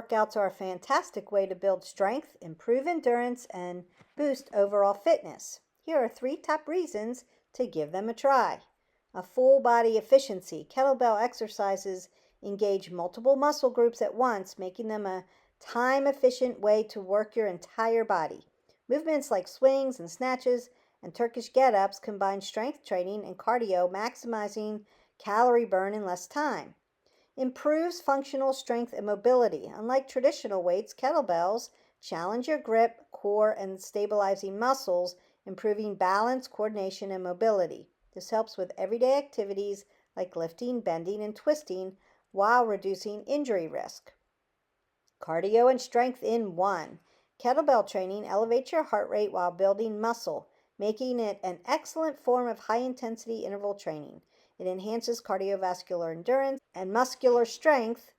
workouts are a fantastic way to build strength, improve endurance, and boost overall fitness. Here are 3 top reasons to give them a try. A full body efficiency. Kettlebell exercises engage multiple muscle groups at once, making them a time-efficient way to work your entire body. Movements like swings and snatches and Turkish get-ups combine strength training and cardio, maximizing calorie burn in less time. Improves functional strength and mobility. Unlike traditional weights, kettlebells challenge your grip, core, and stabilizing muscles, improving balance, coordination, and mobility. This helps with everyday activities like lifting, bending, and twisting while reducing injury risk. Cardio and strength in one. Kettlebell training elevates your heart rate while building muscle, making it an excellent form of high-intensity interval training. It enhances cardiovascular endurance and muscular strength,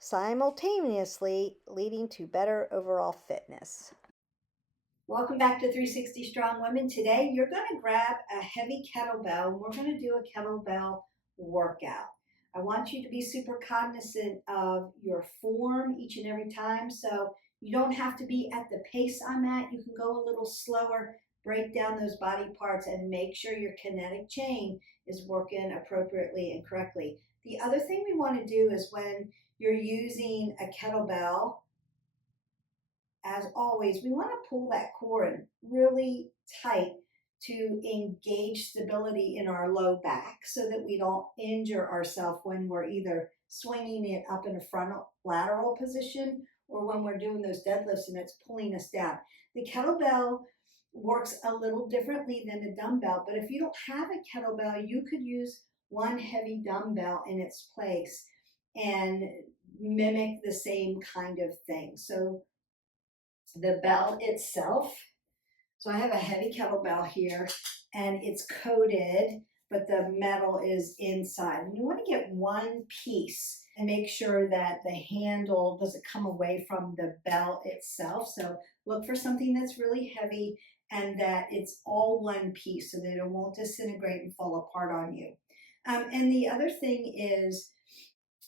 simultaneously leading to better overall fitness. Welcome back to 360 Strong Women. Today, you're going to grab a heavy kettlebell, and we're going to do a kettlebell workout. I want you to be super cognizant of your form each and every time, so you don't have to be at the pace I'm at. You can go a little slower, break down those body parts, and make sure your kinetic chain is working appropriately and correctly. The other thing we want to do is when you're using a kettlebell, as always, we want to pull that core in really tight to engage stability in our low back so that we don't injure ourselves when we're either swinging it up in a frontal lateral position or when we're doing those deadlifts and it's pulling us down. The kettlebell works a little differently than a dumbbell, but if you don't have a kettlebell, you could use one heavy dumbbell in its place and mimic the same kind of thing. So the bell itself, so I have a heavy kettlebell here and it's coated, but the metal is inside. And you want to get one piece and make sure that the handle doesn't come away from the bell itself. So look for something that's really heavy and that it's all one piece so that it won't disintegrate and fall apart on you. And the other thing is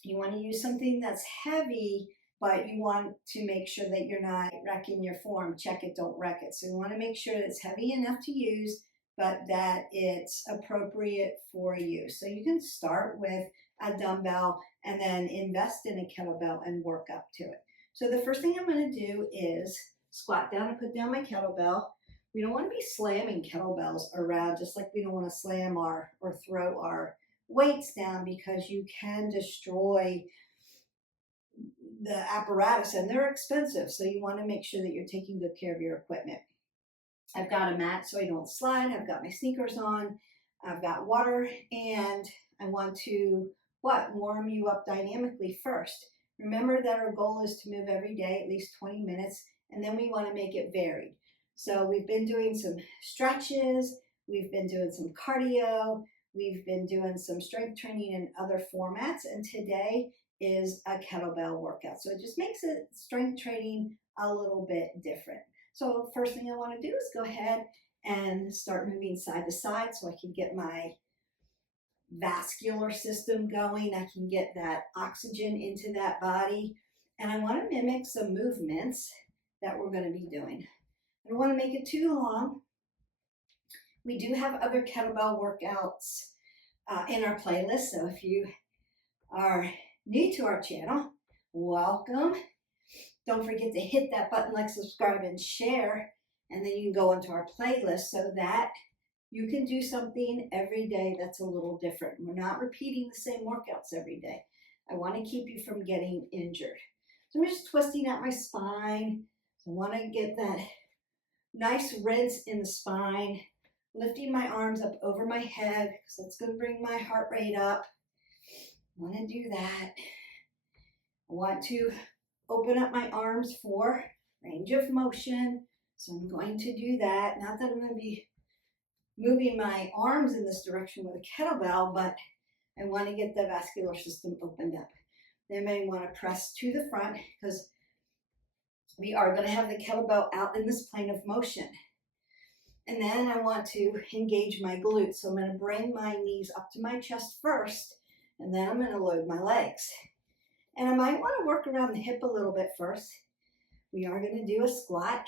you want to use something that's heavy, but you want to make sure that you're not wrecking your form. Check it, don't wreck it. So you want to make sure that it's heavy enough to use, but that it's appropriate for you. So you can start with a dumbbell and then invest in a kettlebell and work up to it. So the first thing I'm going to do is squat down and put down my kettlebell. We don't want to be slamming kettlebells around, just like we don't want to slam or throw our weights down, because you can destroy the apparatus and they're expensive. So you want to make sure that you're taking good care of your equipment. I've got a mat so I don't slide. I've got my sneakers on. I've got water, and I want to warm you up dynamically first. Remember that our goal is to move every day at least 20 minutes, and then we want to make it varied. So we've been doing some stretches, we've been doing some cardio, we've been doing some strength training in other formats, and today is a kettlebell workout. So it just makes it strength training a little bit different. So first thing I want to do is go ahead and start moving side to side so I can get my vascular system going. I can get that oxygen into that body. And I want to mimic some movements that we're going to be doing. I don't want to make it too long. We do have other kettlebell workouts in our playlist. So if you are new to our channel, welcome. Don't forget to hit that button, like, subscribe, and share, and then you can go into our playlist so that you can do something every day that's a little different. We're not repeating the same workouts every day. I want to keep you from getting injured. So I'm just twisting out my spine. I want to get that nice rinse in the spine, lifting my arms up over my head because that's going to bring my heart rate up. I want to do that. I want to open up my arms for range of motion. So I'm going to do that. Not that I'm going to be moving my arms in this direction with a kettlebell, but I want to get the vascular system opened up. Then I want to press to the front because we are going to have the kettlebell out in this plane of motion. And then I want to engage my glutes. So I'm going to bring my knees up to my chest first, and then I'm going to load my legs. And I might want to work around the hip a little bit first. We are going to do a squat.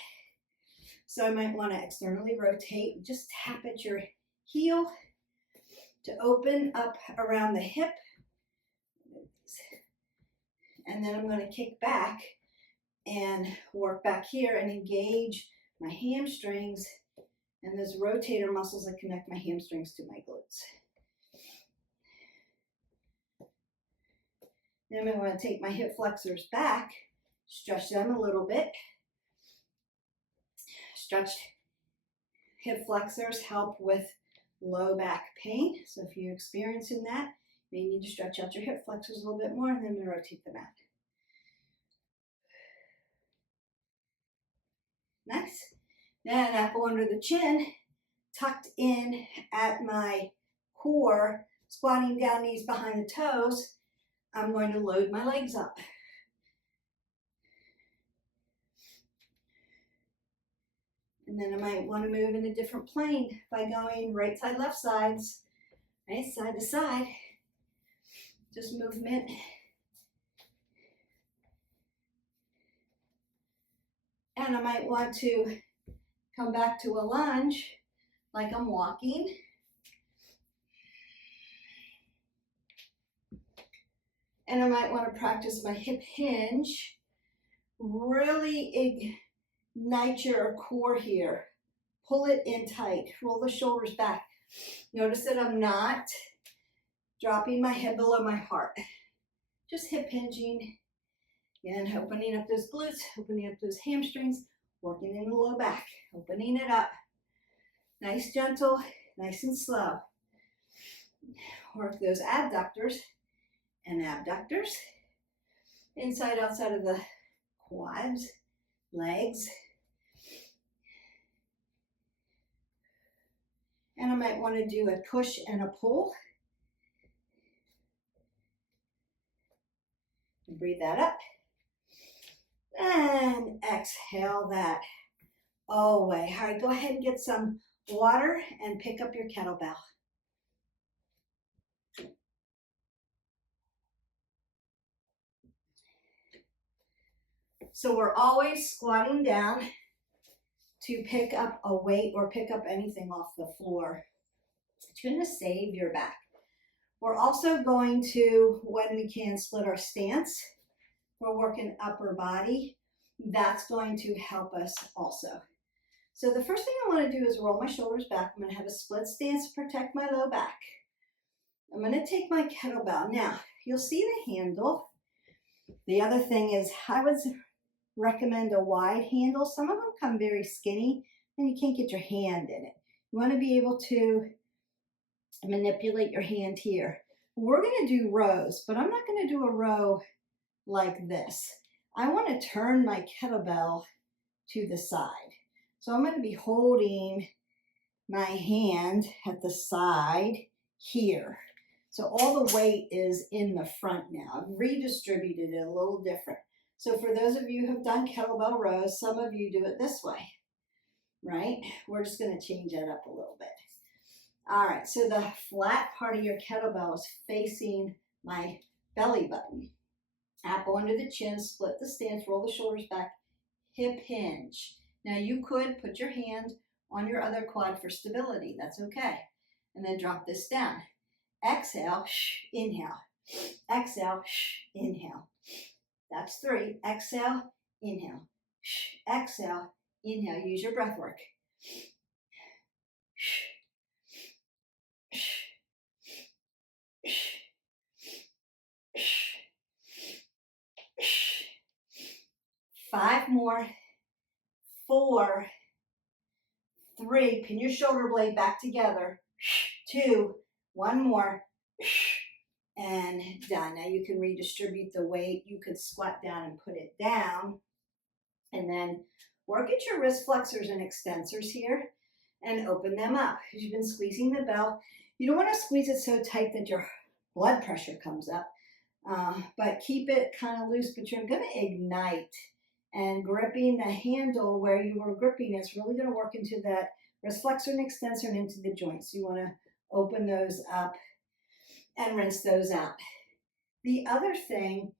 So I might want to externally rotate, just tap at your heel to open up around the hip. And then I'm going to kick back and work back here and engage my hamstrings and those rotator muscles that connect my hamstrings to my glutes. Then I want to take my hip flexors back, stretch them a little bit. Stretched hip flexors help with low back pain. So if you're experiencing that, you may need to stretch out your hip flexors a little bit more, and then I'm going to rotate them out. Nice. Then elbow under the chin, tucked in at my core, squatting down, knees behind the toes. I'm going to load my legs up. And then I might want to move in a different plane by going right side, left sides, right side to side. Just movement. And I might want to come back to a lunge like I'm walking. And I might want to practice my hip hinge. Really ignite your core here. Pull it in tight. Roll the shoulders back. Notice that I'm not dropping my head below my heart. Just hip hinging and opening up those glutes, opening up those hamstrings, working in the low back, opening it up. Nice, gentle, nice and slow. Work those adductors and abductors. Inside, outside of the quads, legs. And I might want to do a push and a pull. And breathe that up. And exhale that away. All right, go ahead and get some water and pick up your kettlebell. So we're always squatting down to pick up a weight or pick up anything off the floor. It's going to save your back. We're also going to, when we can, split our stance. We're working upper body. That's going to help us also. So the first thing I want to do is roll my shoulders back. I'm going to have a split stance to protect my low back. I'm going to take my kettlebell. Now, you'll see the handle. The other thing is I would recommend a wide handle. Some of them come very skinny and you can't get your hand in it. You want to be able to manipulate your hand here. We're going to do rows, but I'm not going to do a row like this. I want to turn my kettlebell to the side. So I'm going to be holding my hand at the side here. So all the weight is in the front now. I've redistributed it a little different. So for those of you who have done kettlebell rows, some of you do it this way, right? We're just going to change that up a little bit. All right, so the flat part of your kettlebell is facing my belly button. Apple under the chin, split the stance, roll the shoulders back, hip hinge. Now you could put your hand on your other quad for stability. That's okay. And then drop this down. Exhale, inhale. Exhale, inhale. That's 3. Exhale, inhale. Exhale, inhale. Use your breath work. 5 more. 4, 3. Pin your shoulder blade back together. 2, 1 more. And done. Now you can redistribute the weight. You could squat down and put it down. And then work at your wrist flexors and extensors here and open them up. Because you've been squeezing the bell. You don't want to squeeze it so tight that your blood pressure comes up. But keep it kind of loose, but you're going to ignite. And gripping the handle where you were gripping is really going to work into that wrist flexor and extensor and into the joints. So you want to open those up and rinse those out. The other thing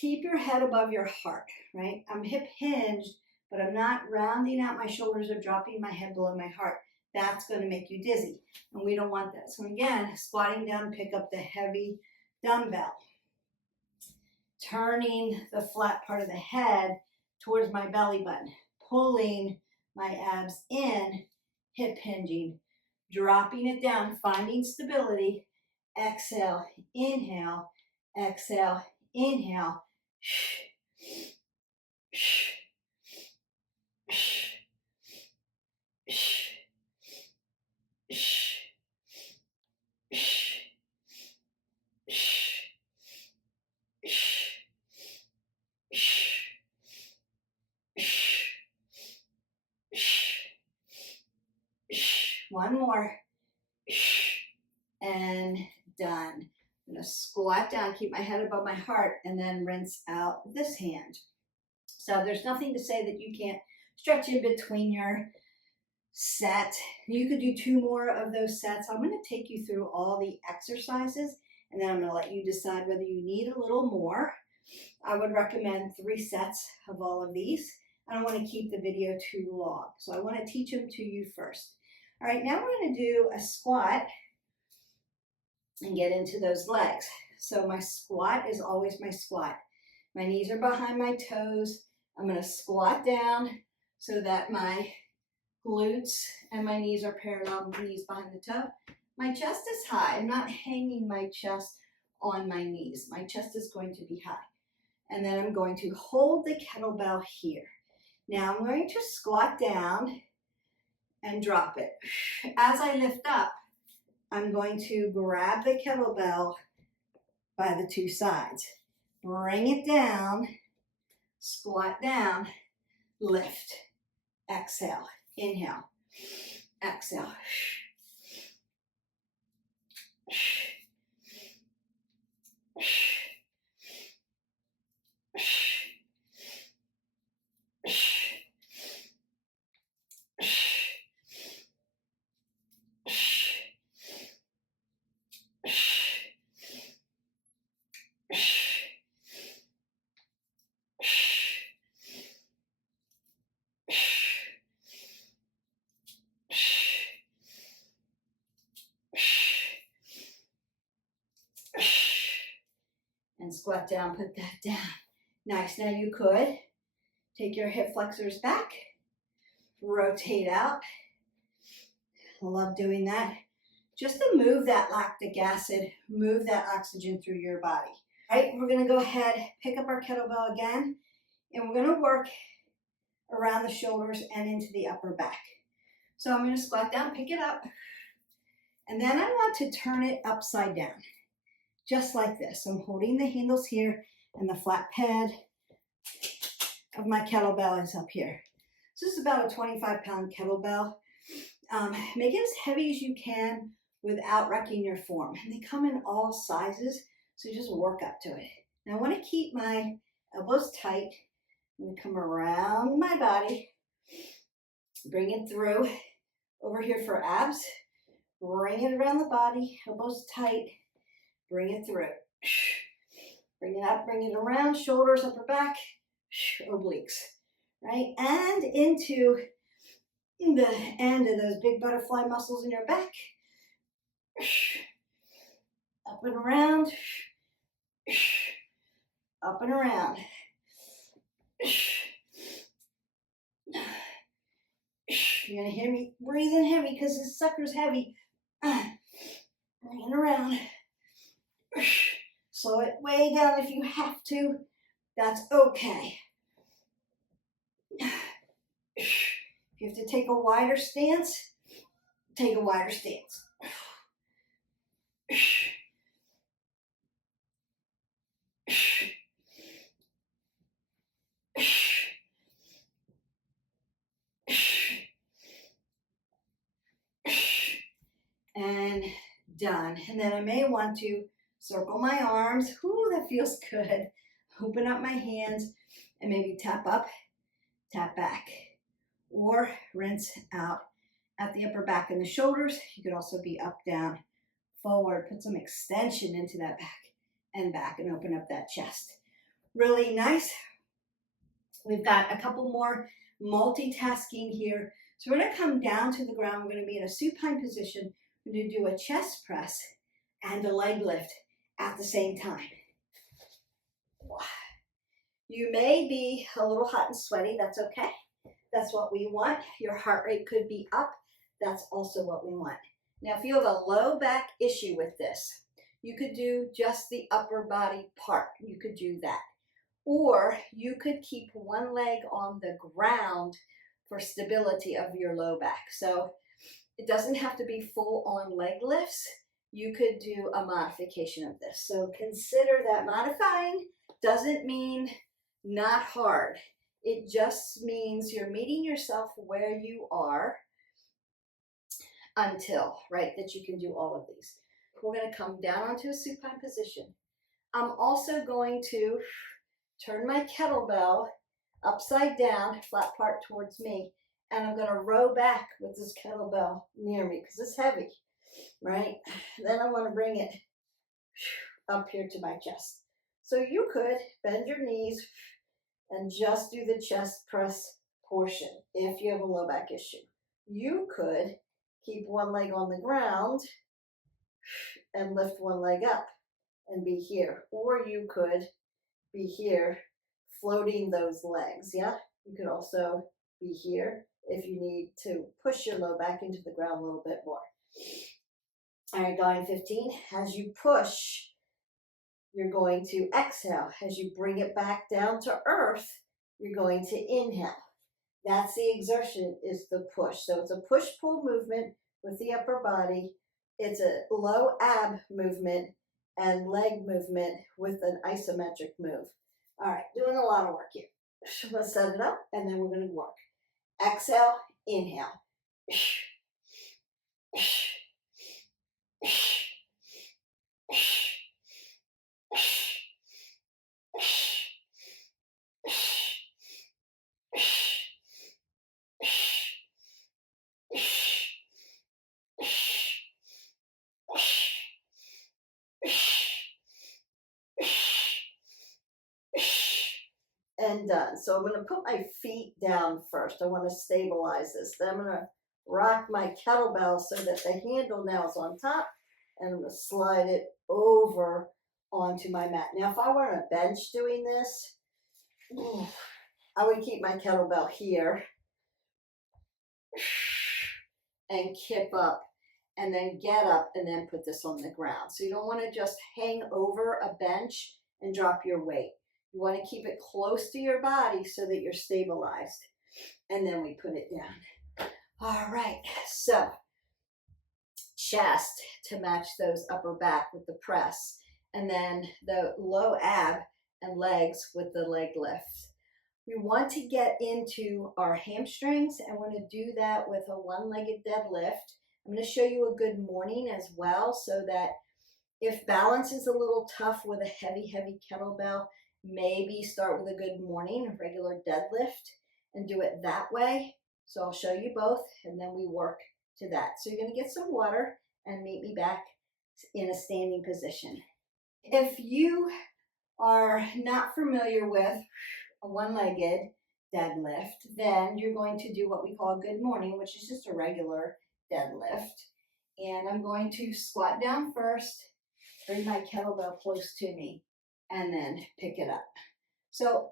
Keep your head above your heart, right? I'm hip hinged, but I'm not rounding out my shoulders or dropping my head below my heart. That's going to make you dizzy, and we don't want that. So again, squatting down, pick up the heavy dumbbell. Turning the flat part of the head towards my belly button, pulling my abs in, hip hinging, dropping it down, finding stability. Exhale, inhale, exhale, inhale. One more. And done. I'm going to squat down, keep my head above my heart, and then rinse out this hand. So there's nothing to say that you can't stretch in between your set. You could do 2 more of those sets. I'm going to take you through all the exercises, and then I'm going to let you decide whether you need a little more. I would recommend 3 sets of all of these. I don't want to keep the video too long, so I want to teach them to you first. All right, now we're going to do a squat and get into those legs. So my squat is always my squat. My knees are behind my toes. I'm going to squat down so that my glutes and my knees are parallel, knees behind the toe. My chest is high. I'm not hanging my chest on my knees. My chest is going to be high. And then I'm going to hold the kettlebell here. Now I'm going to squat down and drop it. As I lift up, I'm going to grab the kettlebell by the 2 sides. Bring it down, squat down, lift, exhale, inhale, exhale. And squat down, put that down. Nice. Now you could take your hip flexors back, rotate out. I love doing that. Just to move that lactic acid, move that oxygen through your body. All right, we're going to go ahead, pick up our kettlebell again, and we're going to work around the shoulders and into the upper back. So I'm going to squat down, pick it up, and then I want to turn it upside down, just like this. So I'm holding the handles here, and the flat pad of my kettlebell is up here. So this is about a 25-pound kettlebell. Make it as heavy as you can without wrecking your form. And they come in all sizes, so just work up to it. Now I want to keep my elbows tight. I'm going to come around my body, bring it through over here for abs. Bring it around the body, elbows tight, bring it through. Bring it up, bring it around, shoulders, upper back, obliques, right? And into the end of those big butterfly muscles in your back. Up and around, up and around. You're gonna hear me breathing heavy because this sucker's heavy. Bring it around. Slow it way down if you have to. That's okay. If you have to take a wider stance, take a wider stance. And done. And then I may want to circle my arms. Ooh, that feels good. Open up my hands and maybe tap up, tap back, or rinse out at the upper back and the shoulders. You could also be up, down, forward. Put some extension into that back and open up that chest. really nice. We've got a couple more multitasking here. So we're going to come down to the ground. We're going to be in a supine position. We're going to do a chest press and a leg lift at the same time. You may be a little hot and sweaty. That's okay. That's what we want. Your heart rate could be up. That's also what we want. Now, if you have a low back issue with this, you could do just the upper body part. You could do that. Or you could keep one leg on the ground for stability of your low back. So it doesn't have to be full on leg lifts. You could do a modification of this. So consider that modifying doesn't mean not hard. It just means you're meeting yourself where you are until, right, that you can do all of these. We're going to come down onto a supine position. I'm also going to turn my kettlebell upside down, flat part towards me, and I'm going to row back with this kettlebell near me because it's heavy, right? Then I want to bring it up here to my chest. So you could bend your knees and just do the chest press portion if you have a low back issue. You could keep one leg on the ground and lift one leg up and be here. Or you could be here floating those legs, yeah? You could also be here if you need to push your low back into the ground a little bit more. All right, going 15. As you push, you're going to exhale. As you bring it back down to earth, you're going to inhale. That's the exertion, is the push. So it's a push-pull movement with the upper body. It's a low ab movement and leg movement with an isometric move. All right, doing a lot of work here. Let's set it up, and then we're going to work. Exhale, inhale. And done. So I'm going to put my feet down first. I want to stabilize this. Then I'm going to rock my kettlebell so that the handle now is on top, and I'm going to slide it over onto my mat. Now, if I were on a bench doing this, I would keep my kettlebell here and kip up and then get up and then put this on the ground. So you don't want to just hang over a bench and drop your weight. You want to keep it close to your body so that you're stabilized. And then we put it down. All right, so chest to match those upper back with the press. And then the low ab and legs with the leg lift. We want to get into our hamstrings, and we're going to do that with a one-legged deadlift. I'm going to show you a good morning as well, so that if balance is a little tough with a heavy kettlebell, maybe start with a good morning, a regular deadlift, and do it that way. So I'll show you both, and then we work to that. So you're going to get some water and meet me back in a standing position. If you are not familiar with a one-legged deadlift, then you're going to do what we call a good morning, which is just a regular deadlift. And I'm going to squat down first, bring my kettlebell close to me, and then pick it up. So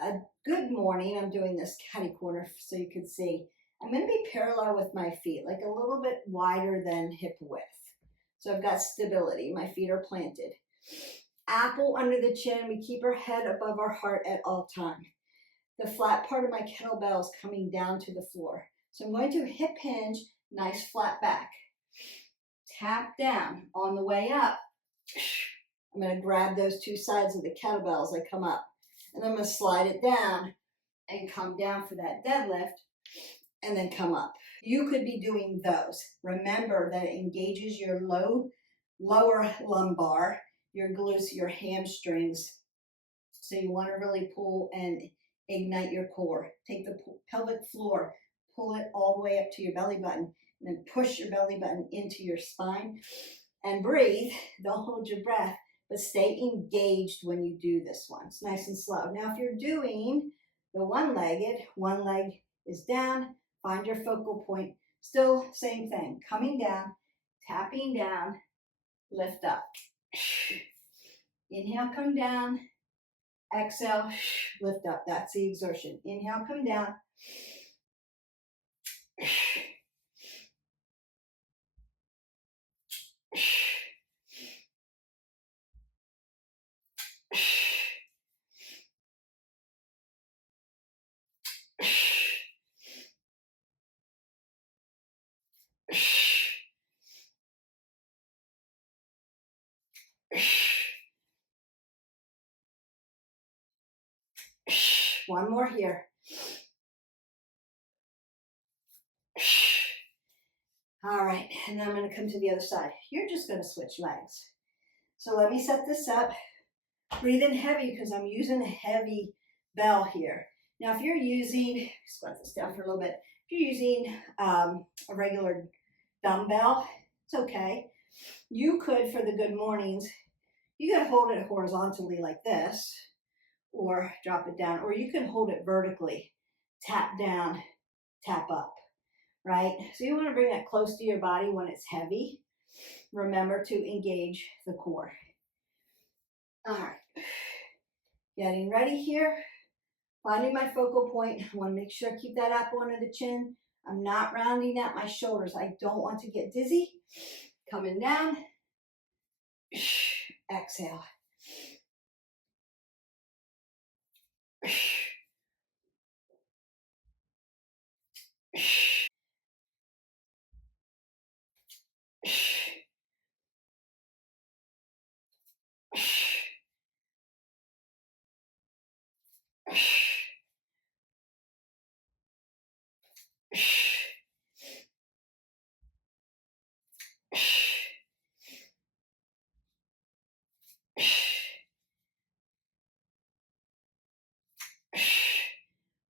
a good morning, I'm doing this catty corner so you can see. I'm going to be parallel with my feet, like a little bit wider than hip width. So I've got stability. My feet are planted. Apple under the chin. We keep our head above our heart at all time. The flat part of my kettlebell is coming down to the floor. So I'm going to hip hinge, nice flat back. Tap down. On the way up, I'm going to grab those two sides of the kettlebell as I come up. And I'm going to slide it down and come down for that deadlift and then come up. You could be doing those. Remember that it engages your lower lumbar, your glutes, your hamstrings. So you want to really pull and ignite your core. Take the pelvic floor, pull it all the way up to your belly button, and then push your belly button into your spine. And breathe. Don't hold your breath. but stay engaged when you do this one. It's nice and slow. Now, if you're doing the one-legged, one leg is down, find your focal point. Still, same thing, coming down, tapping down, lift up. Inhale, come down. Exhale, lift up. That's the exertion. Inhale, come down. One more here. All right, and then I'm going to come to the other side. You're just going to switch legs. So let me set this up. Breathe in heavy because I'm using a heavy bell here. Now, if you're using, squat this down for a little bit. If you're using a regular dumbbell, it's okay. You could, for the good mornings, you could hold it horizontally like this, or drop it down, or you can hold it vertically. Tap down, tap up, right? So you want to bring that close to your body when it's heavy. Remember to engage the core. All right, getting ready here. Finding my focal point. I want to make sure I keep that up under the chin. I'm not rounding out my shoulders. I don't want to get dizzy. Coming down. Exhale.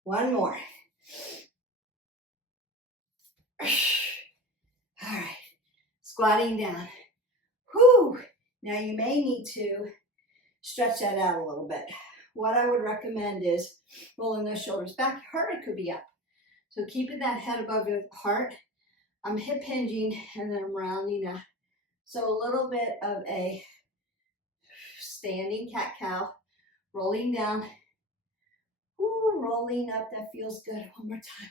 One more. All right, squatting down. Whew. Now you may need to stretch that out a little bit. What I would recommend is rolling those shoulders back. Your heart rate could be up. So keeping that head above your heart. I'm hip hinging and then I'm rounding up. So a little bit of a standing cat-cow, rolling down. Ooh, rolling up, that feels good. One more time.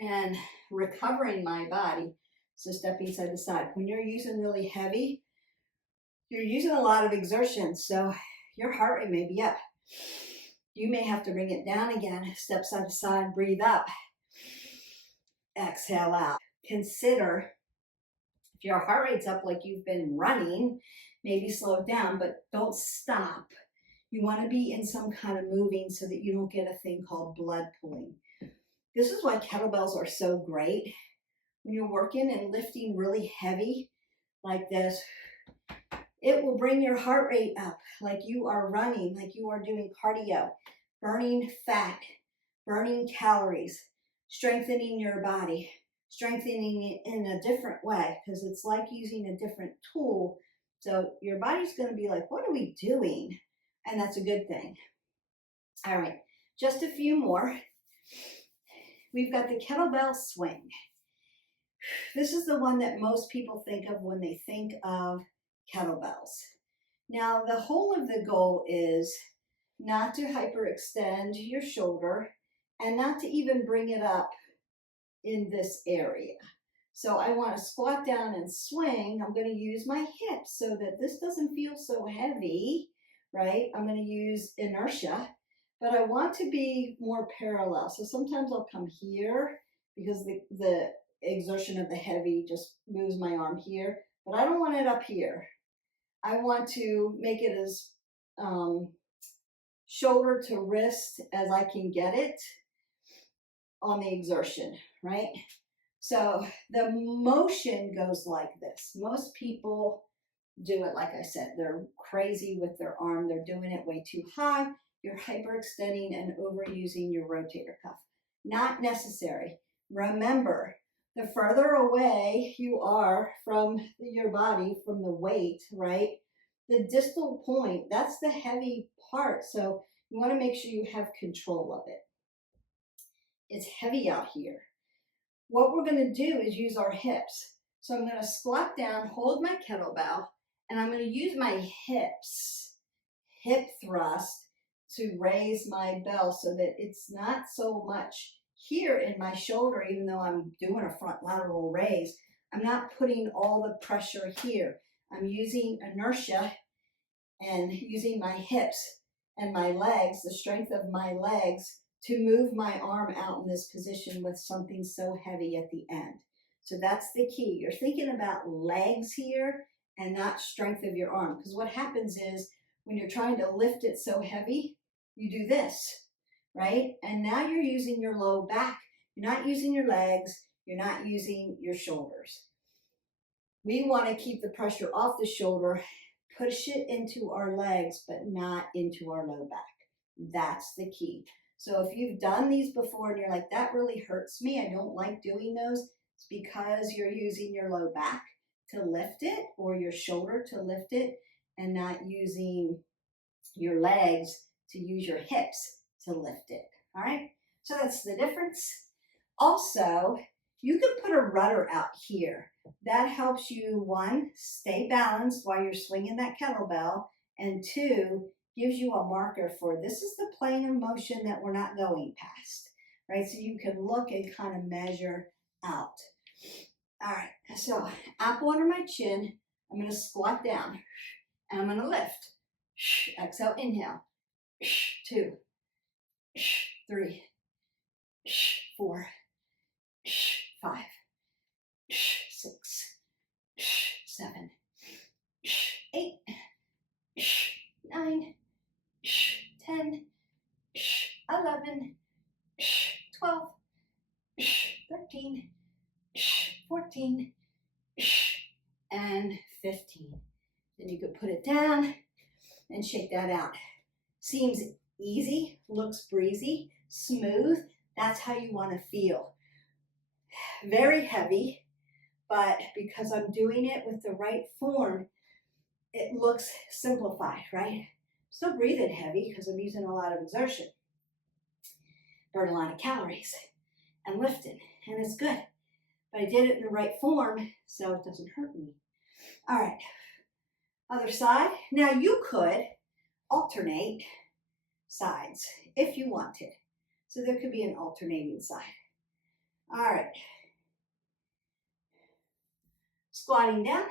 And recovering my body. So stepping side to side. When you're using really heavy, you're using a lot of exertion. So your heart rate may be up. You may have to bring it down again. Step side to side, breathe up. Exhale out. Consider if your heart rate's up like you've been running, maybe slow down, but don't stop. You want to be in some kind of moving so that you don't get a thing called blood pooling. This is why kettlebells are so great. When you're working and lifting really heavy like this, it will bring your heart rate up like you are running, like you are doing cardio, burning fat, burning calories, strengthening your body, strengthening it in a different way because it's like using a different tool. So your body's going to be like, what are we doing? And that's a good thing. All right, just a few more. We've got the kettlebell swing. This is the one that most people think of when they think of kettlebells. Now, the whole of the goal is not to hyperextend your shoulder and not to even bring it up in this area. So I want to squat down and swing. I'm going to use my hips so that this doesn't feel so heavy, right? I'm going to use inertia, but I want to be more parallel. So sometimes I'll come here because the exertion of the heavy just moves my arm here, but I don't want it up here. I want to make it as shoulder to wrist as I can get it on the exertion, right? So the motion goes like this. Most people do it, like I said, they're crazy with their arm. They're doing it way too high. You're hyperextending and overusing your rotator cuff. Not necessary. Remember, The further away you are from your body, from the weight, right? The distal point, that's the heavy part. So you want to make sure you have control of it. It's heavy out here. What we're going to do is use our hips. So I'm going to squat down, hold my kettlebell, and I'm going to use my hips, hip thrust, to raise my bell so that it's not so much here in my shoulder, even though I'm doing a front lateral raise. I'm not putting all the pressure here. I'm using inertia and using my hips and my legs, the strength of my legs, to move my arm out in this position with something so heavy at the end. So that's the key. You're thinking about legs here and not strength of your arm. Because what happens is when you're trying to lift it so heavy, you do this, right? And now you're using your low back. You're not using your legs. You're not using your shoulders. We want to keep the pressure off the shoulder, push it into our legs, but not into our low back. That's the key. So if you've done these before and you're like, that really hurts me, I don't like doing those, it's because you're using your low back to lift it or your shoulder to lift it and not using your legs to use your hips to lift it. All right, so that's the difference. Also, you can put a rudder out here. That helps you, one, stay balanced while you're swinging that kettlebell, and two, gives you a marker for this is the plane of motion that we're not going past, right? So you can look and kind of measure out. All right, so apple under my chin, I'm going to squat down, and I'm going to lift. Exhale, inhale. 2, 3, 4, 5, 6, 7, 8, 9, 10, 11, 12, 13, 14, and 15. Then you could put it down and shake that out. Seems easy, looks breezy, smooth. That's how you want to feel. Very heavy, but because I'm doing it with the right form, it looks simplified, right? Still breathing heavy because I'm using a lot of exertion. Burn a lot of calories and lifting, and it's good. But I did it in the right form, so it doesn't hurt me. All right, other side. Now you could alternate sides if you wanted. So there could be an alternating side. All right. Squatting down,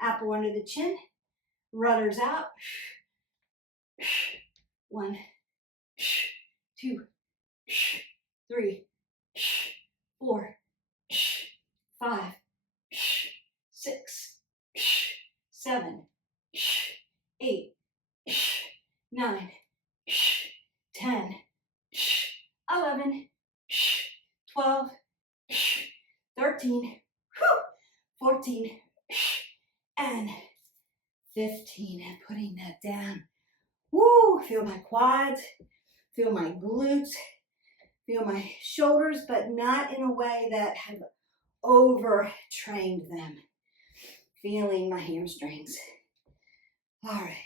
apple under the chin, rudders out. 1, 2, 3, 4, 5, 6, 7, 8, 9, 10, 11, 12, 13, 14, and 15. And putting that down. Woo! Feel my quads, feel my glutes, feel my shoulders, but not in a way that have overtrained them. Feeling my hamstrings. All right.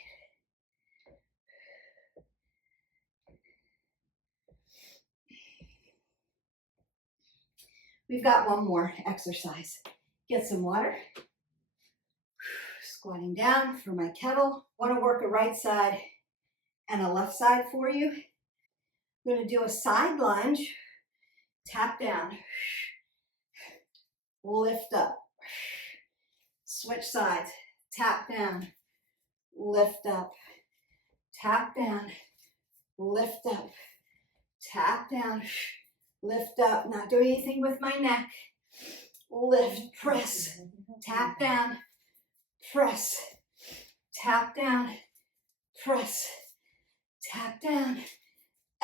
We've got one more exercise. Get some water. Squatting down for my kettle. Want to work a right side and a left side for you. I'm going to do a side lunge. Tap down. Lift up. Switch sides. Tap down. Lift up. Tap down. Lift up. Tap down. Lift up. Not doing anything with my neck. Lift. Press. Tap down. Press. Tap down. Press. Tap down.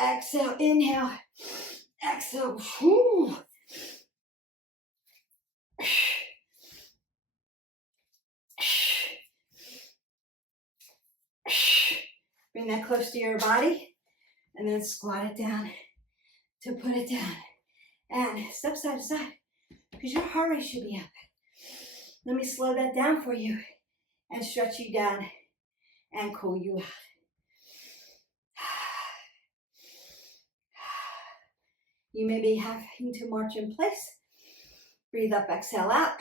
Exhale. Inhale. Exhale. Whew. Bring that close to your body and then squat it down to put it down. And step side to side. because your heart rate should be up. Let me slow that down for you and stretch you down and cool you out. You may be having to march in place. Breathe up, exhale out.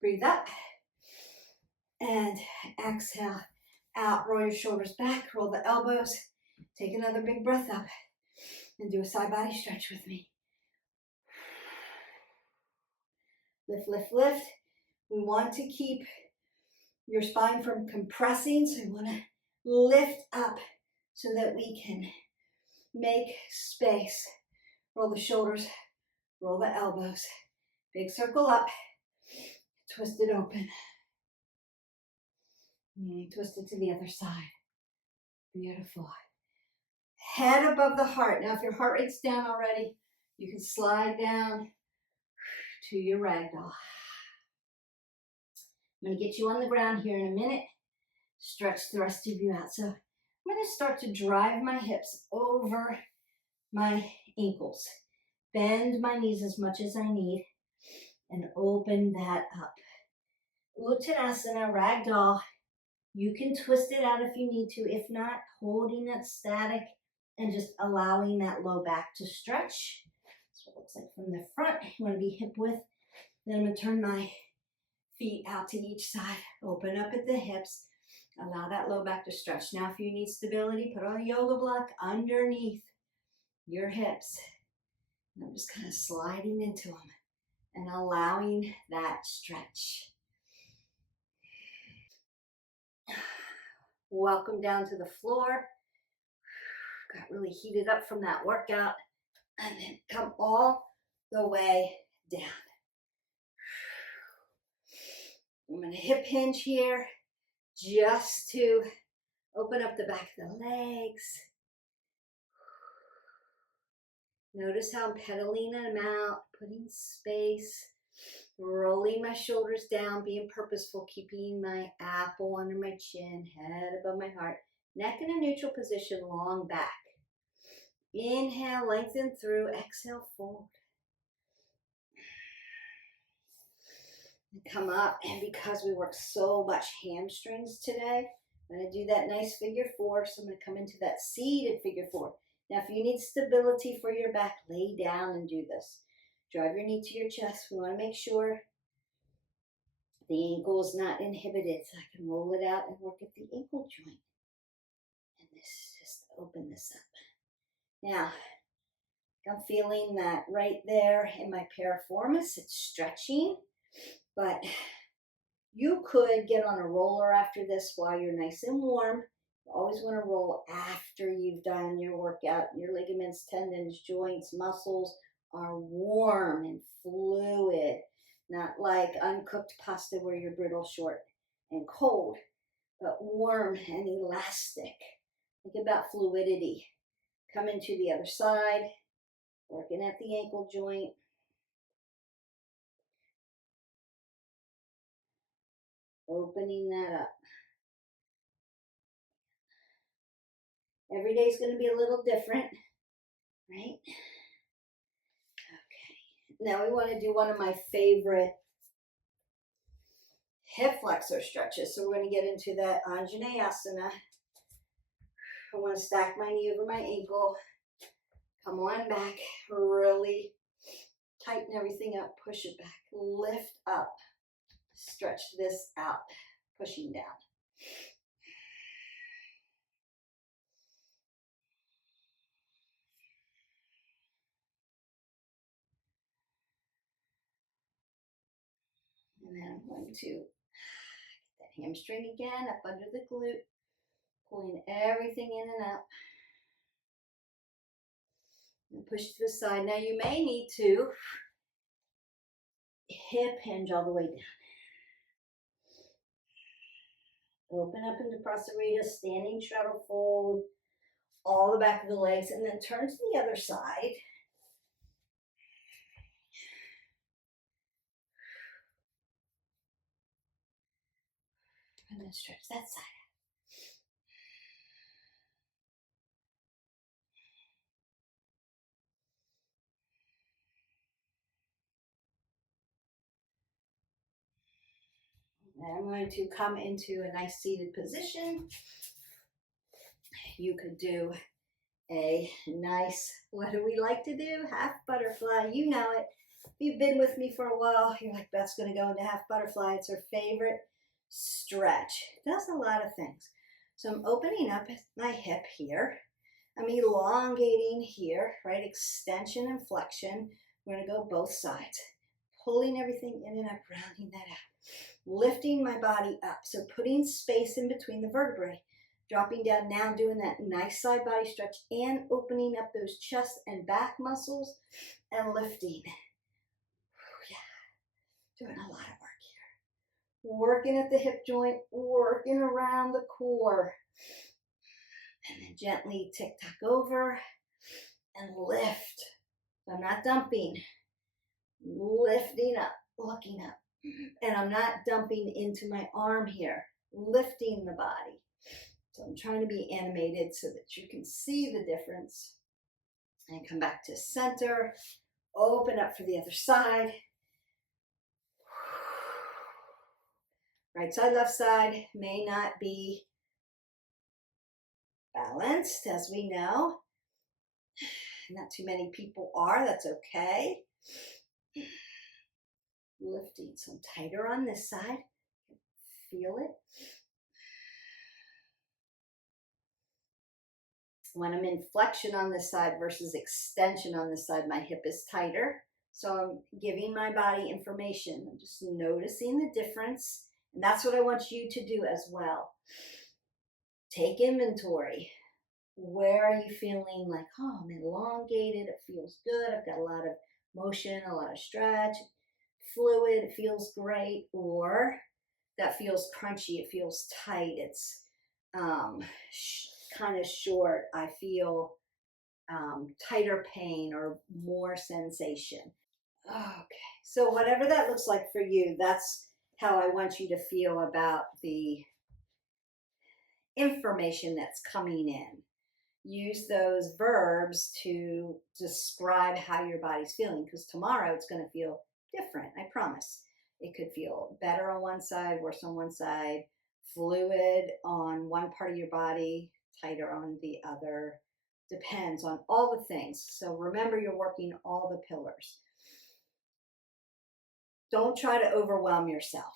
Breathe up and exhale out. Roll your shoulders back, roll the elbows. Take another big breath up and do a side body stretch with me. Lift, lift, lift. We want to keep your spine from compressing, so we want to lift up so that we can make space. Roll the shoulders, roll the elbows. Big circle up, twist it open. Twist it to the other side. Beautiful. Head above the heart. Now, if your heart rate's down already, you can slide down to your ragdoll. I'm going to get you on the ground here in a minute. Stretch the rest of you out. So I'm going to start to drive my hips over my ankles. Bend my knees as much as I need and open that up. Uttanasana, ragdoll. You can twist it out if you need to. If not, holding it static and just allowing that low back to stretch. That's what it looks like from the front. You want to be hip width. Then I'm going to turn my feet out to each side. Open up at the hips. Allow that low back to stretch. Now, if you need stability, put on a yoga block underneath your hips. And I'm just kind of sliding into them and allowing that stretch. Welcome down to the floor. Got really heated up from that workout. And then come all the way down. I'm going to hip hinge here just to open up the back of the legs. Notice how I'm pedaling them out, putting space, rolling my shoulders down, being purposeful, keeping my apple under my chin, head above my heart, neck in a neutral position, long back. Inhale, lengthen through, exhale, fold. Come up, and because we work so much hamstrings today, I'm going to do that nice figure four, so I'm going to come into that seated figure four. Now, if you need stability for your back, lay down and do this. Drive your knee to your chest. We want to make sure the ankle is not inhibited, so I can roll it out and work at the ankle joint. And this, just open this up. Now, I'm feeling that right there in my piriformis. It's stretching, but you could get on a roller after this while you're nice and warm. You always want to roll after you've done your workout. Your ligaments, tendons, joints, muscles are warm and fluid, not like uncooked pasta where you're brittle, short, and cold, but warm and elastic. Think about fluidity. Come into the other side, working at the ankle joint. Opening that up. Every day is going to be a little different, right? Okay. Now we want to do one of my favorite hip flexor stretches. So we're going to get into that Anjaneyasana. I want to stack my knee over my ankle. Come on back. Really tighten everything up. Push it back. Lift up. Stretch this out. Pushing down. And then I'm going to get that hamstring again up under the glute. Pulling everything in and out. And push to the side. Now you may need to hip hinge all the way down. Open up into Prasarita, standing straddle fold, all the back of the legs, and then turn to the other side. And then stretch that side. And I'm going to come into a nice seated position. You could do a nice, what do we like to do? Half butterfly. You know it. If you've been with me for a while, you're like, Beth's going to go into half butterfly. It's her favorite stretch. It does a lot of things. So I'm opening up my hip here. I'm elongating here, right? Extension and flexion. We're going to go both sides. Pulling everything in and up, rounding that out. Lifting my body up. So putting space in between the vertebrae. Dropping down now, doing that nice side body stretch and opening up those chest and back muscles and lifting. Yeah, doing a lot of work here. Working at the hip joint, working around the core. And then gently tick-tock over and lift. So I'm not dumping, lifting up, looking up. And I'm not dumping into my arm here, lifting the body. So I'm trying to be animated so that you can see the difference. And come back to center, open up for the other side. Right side, left side may not be balanced, as we know. Not too many people are, that's okay. Lifting some tighter on this side. Feel it. When I'm in flexion on this side versus extension on this side, my hip is tighter. So I'm giving my body information. I'm just noticing the difference. And that's what I want you to do as well. Take inventory. Where are you feeling like, oh, I'm elongated, it feels good, I've got a lot of motion, a lot of stretch, fluid, it feels great, or that feels crunchy, it feels tight, it's kind of short, I feel tighter pain or more sensation. Okay, so whatever that looks like for you, that's how I want you to feel about the information that's coming in. Use those verbs to describe how your body's feeling, because tomorrow it's going to feel different, I promise. It could feel better on one side, worse on one side, fluid on one part of your body, tighter on the other. Depends on all the things. So remember, you're working all the pillars. Don't try to overwhelm yourself.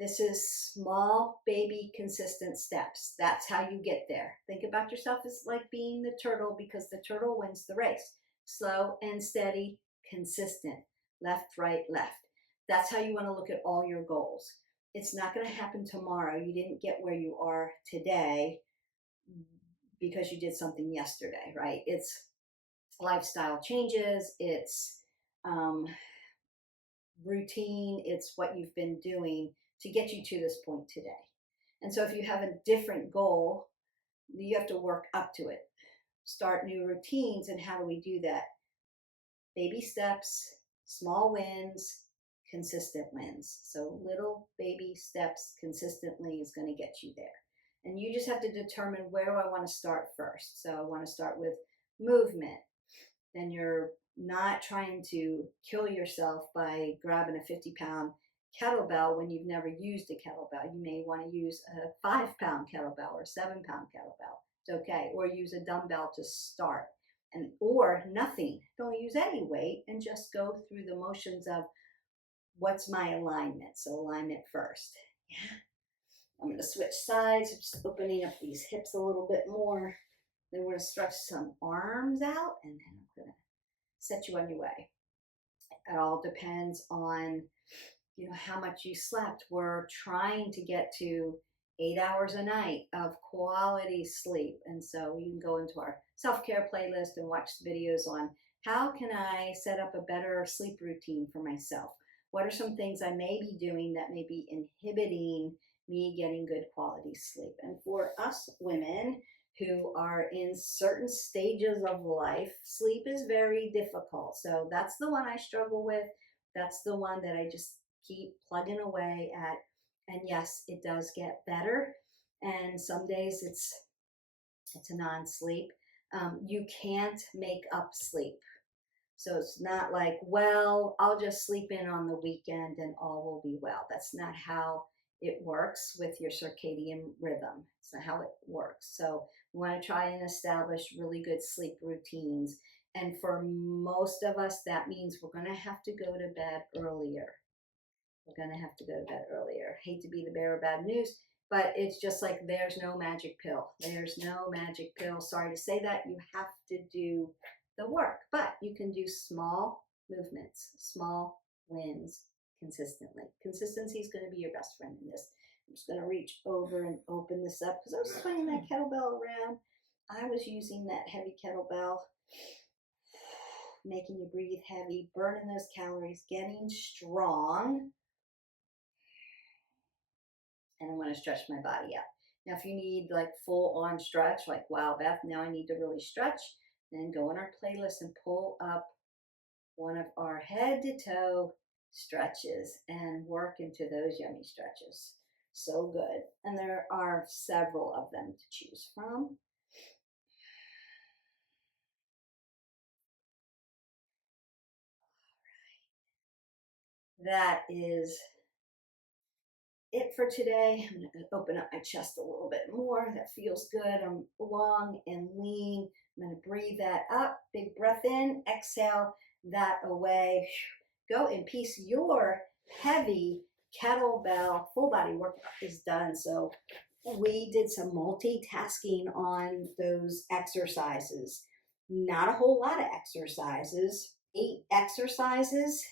This is small, baby, consistent steps. That's how you get there. Think about yourself as like being the turtle, because the turtle wins the race. Slow and steady, consistent. Left, right, left. That's how you want to look at all your goals. It's not going to happen tomorrow. You didn't get where you are today because you did something yesterday, right? It's lifestyle changes. It's routine. It's what you've been doing to get you to this point today. And so if you have a different goal, you have to work up to it. Start new routines. And how do we do that? Baby steps, small wins, consistent wins. So little baby steps consistently is going to get you there. And you just have to determine, where do I want to start first? So I want to start with movement. Then you're not trying to kill yourself by grabbing a 50-pound kettlebell when you've never used a kettlebell. You may want to use a 5-pound kettlebell or a 7-pound kettlebell. It's okay. Or use a dumbbell to start. Or nothing. Don't use any weight and just go through the motions of, what's my alignment? So alignment first. Yeah. I'm going to switch sides. Just opening up these hips a little bit more. Then we're going to stretch some arms out, and then I'm going to set you on your way. It all depends on, how much you slept. We're trying to get to 8 hours a night of quality sleep. And so you can go into our self-care playlist and watch videos on, how can I set up a better sleep routine for myself? What are some things I may be doing that may be inhibiting me getting good quality sleep? And for us women who are in certain stages of life, sleep is very difficult. So that's the one I struggle with. That's the one that I just keep plugging away at. And yes, it does get better. And some days it's a non-sleep. You can't make up sleep. So it's not like, well, I'll just sleep in on the weekend and all will be well. That's not how it works with your circadian rhythm. It's not how it works. So we want to try and establish really good sleep routines. And for most of us, that means we're going to have to go to bed earlier. We're going to have to go to bed earlier. Hate to be the bearer of bad news, but it's just like there's no magic pill. There's no magic pill. Sorry to say that. You have to do the work, but you can do small movements, small wins consistently. Consistency is going to be your best friend in this. I'm just going to reach over and open this up because I was swinging that kettlebell around. I was using that heavy kettlebell, making you breathe heavy, burning those calories, getting strong. And I want to stretch my body out. Now, if you need like full on stretch, like wow, Beth, now I need to really stretch, then go in our playlist and pull up one of our head to toe stretches and work into those yummy stretches. So good. And there are several of them to choose from. That is it for today. I'm going to open up my chest a little bit more. That feels good. I'm long and lean. I'm going to breathe that up. Big breath in. Exhale that away. Go in peace. Your heavy kettlebell full body workout is done. So we did some multitasking on those exercises. Not a whole lot of exercises. 8 exercises,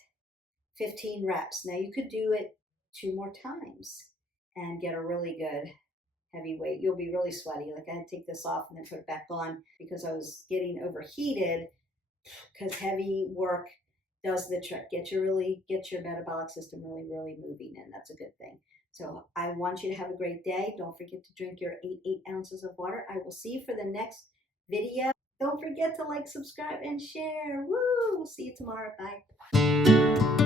15 reps. Now you could do it 2 more times and get a really good heavy weight. You'll be really sweaty. Like I had to take this off and then put it back on because I was getting overheated, because heavy work does the trick. Get your metabolic system really moving in. That's a good thing. So I want you to have a great day. Don't forget to drink your 8 ounces of water. I will see you for the next video. Don't forget to like, subscribe, and share. Woo! We'll see you tomorrow. Bye.